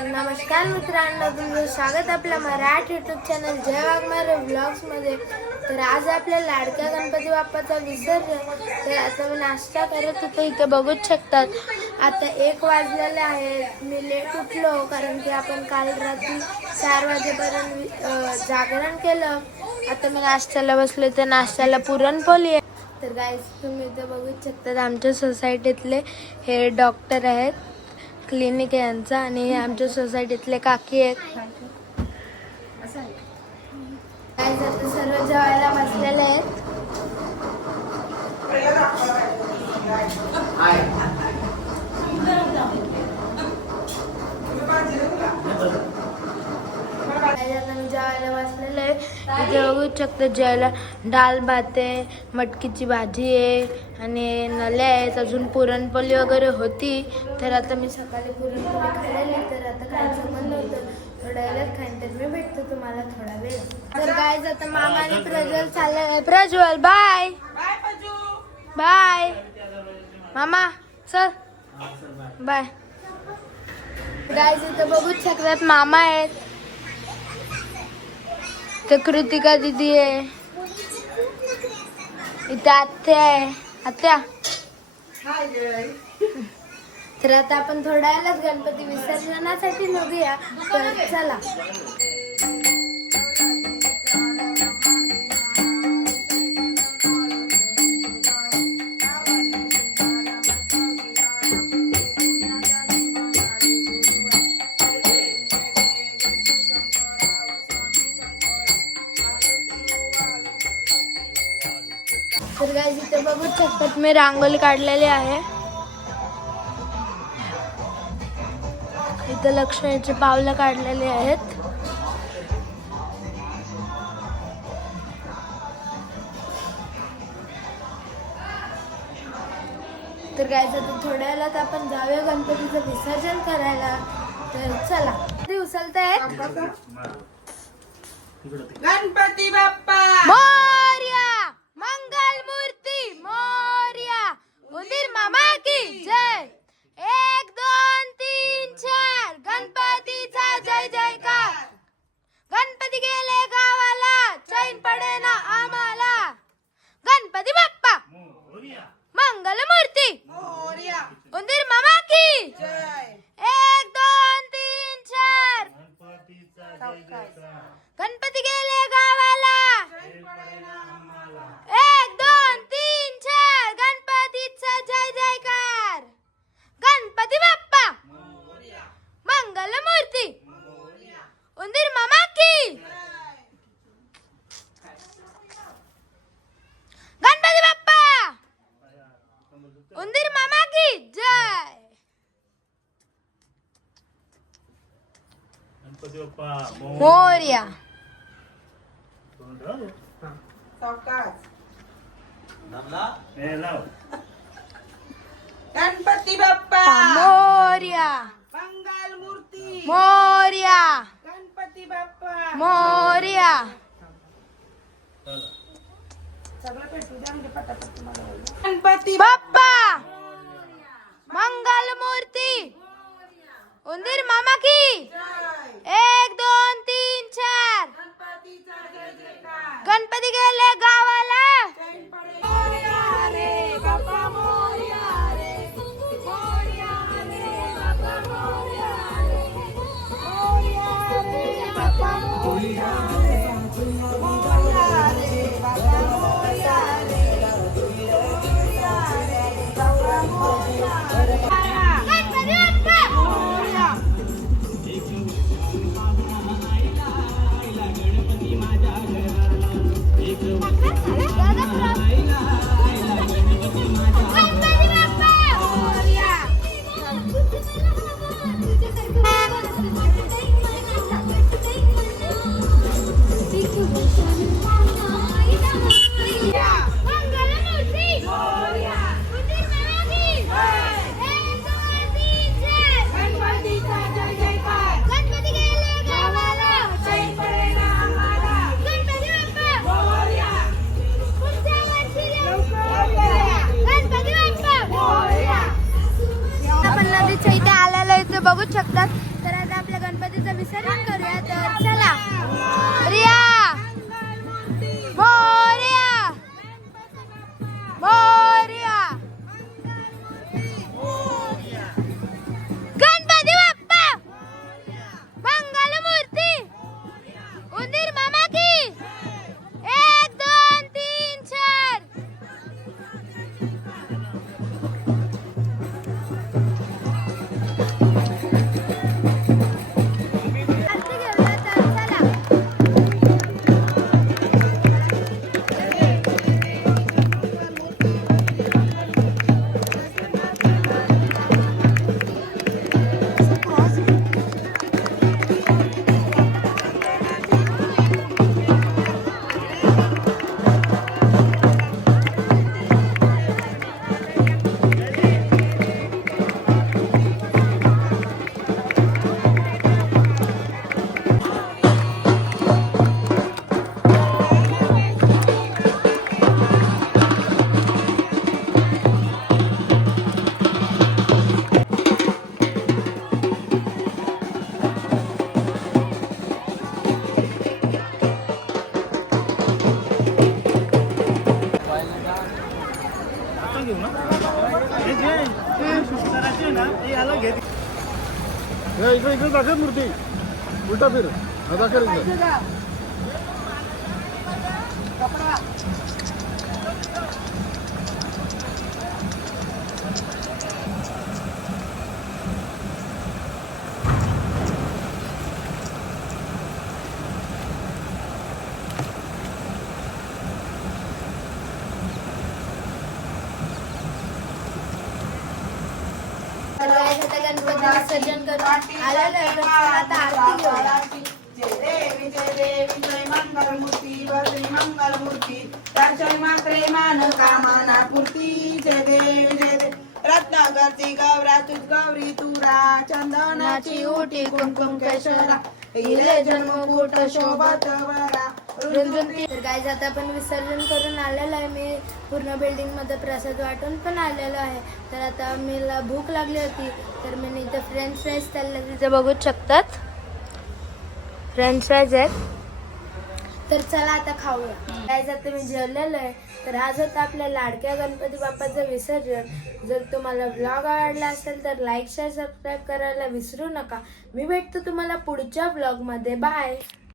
नमस्कार मित्रांनो, तुमचं स्वागत आपल्या मराठी यूट्यूब चॅनल जय वाघमारे व्लॉग्समध्ये. तर आज आपल्या लाडक्या गणपती बाप्पाचा विसर्जन. तर आता मी नाश्ता करत होतो, इथे बघूच शकतात. आता 1 वाजलेले आहे. मी लेट उठलो कारण की आपण काल रात्री 4 वाजेपर्यंत जागरण केलं. आता मी नाश्त्याला बसले, तर नाश्त्याला पुरणपोळी आहे. तर गाईस, तुम्ही इथे बघूच शकतात आमच्या सोसायटीतले हे डॉक्टर आहेत, क्लिनिक आहे यांचं, आणि हे आमच्या सोसायटीतले काकी आहेत. सर्व जेवायला बसलेले आहेत. जेवायला बसलेले आहे. इथे बघू शकता जेवायला डाळ भात आहे, मटकीची भाजी आहे आणि नल्या आहेत. अजून पुरणपोळी वगैरे होती. तर आता मी सकाळी पुरणपोळी खाल्लेली, तर आता खायचं बंद होतं. थोड्या वेळात खाईन, तर मी भेटतो तुम्हाला थोडा वेळ. तर गाईज, आता मामा आणि प्रज्वल चाललेला आहे. Prajwal bye bye. मामा चल बाय. गाईज, इथं बघूच शकतात मामा आहेत. तर कृतिका दीदी आहे, इथे आत्या आहे. आत्या, तर आता आपण थोड्या वेळात गणपती विसर्जनासाठी निघूया. तर चला. तर गाईज, इथे बघू शकतात मी रांगोळी काढलेली आहे. इथे लक्ष्मीची पावलं काढलेली आहेत. तर गाईज, आता थोड्या वेळात आपण जाऊया गणपतीचं विसर्जन करायला. तर चला. ते उचलतायत. गणपती बाप्पा मोरया, मंगल मूर्ती मोरया, उंदीर मामा की जय. 1 2 3 4 गणपतीचा जय जयकार. गणपती गेले गावाला, चैन पडे ना आम्हाला. गणपती बाप्पा मंगल मूर्ती उंदीर मामा की जय. 1 2 3 4 गणपती गेले गावाला. 1 2 3 4 गणपतीचा जय जयकार. गणपती बाप्पा मंगल मूर्ती उंदीर मामा की. गणपती बाप्पा उंदीर मामा की जय. मोरया. गणपती बाप्पा मोरया मंगल मूर्ती मोरया गणपती बाप्पा मोरया. गणपती बाप्पा मंगल मूर्ती उंदीर मामा की. 1 2 3 4 गणपती गेले गावाला. इकडे इकडे दाखल मूर्ती उलटा फिर हा दाखल इकडे तर guys, आता गणपती विसर्जन करून आलेलो आहे. तर चला आता आरती घेऊया. जय देवी जय मंगल मूर्ती वरदी मंगल मूर्ती दर्शन मात्रे मान कामना पूर्ती जय देवी जय देवी रत्नाकरची गौरा तुझ गौरी तुरा चंदनाची ओटी कुंकुम केशरा हिले जन्मकूट शोभत वरा तर गाईज आता आपण विसर्जन करून आलेलो आहे. मी पूर्ण बिल्डिंग मध्ये प्रसाद वाटून पण आलेलो आहे. तर आता मला भूक लागली होती तर मी इथे फ्रेंच फ्राईज खाल्ले, तिथे बघू शकतात फ्रेंच फ्राईज आहेत. तर चला आता खाऊया. गाईज आता मी जेवलेलो आहे. तर आज होतं आपल्या लाडक्या गणपती बाप्पाचं विसर्जन. जर तुम्हाला व्लॉग आवडला असेल तर लाईक शेअर सबस्क्राईब करायला विसरू नका. मी भेटतो तुम्हाला पुढच्या व्लॉगमध्ये. बाय.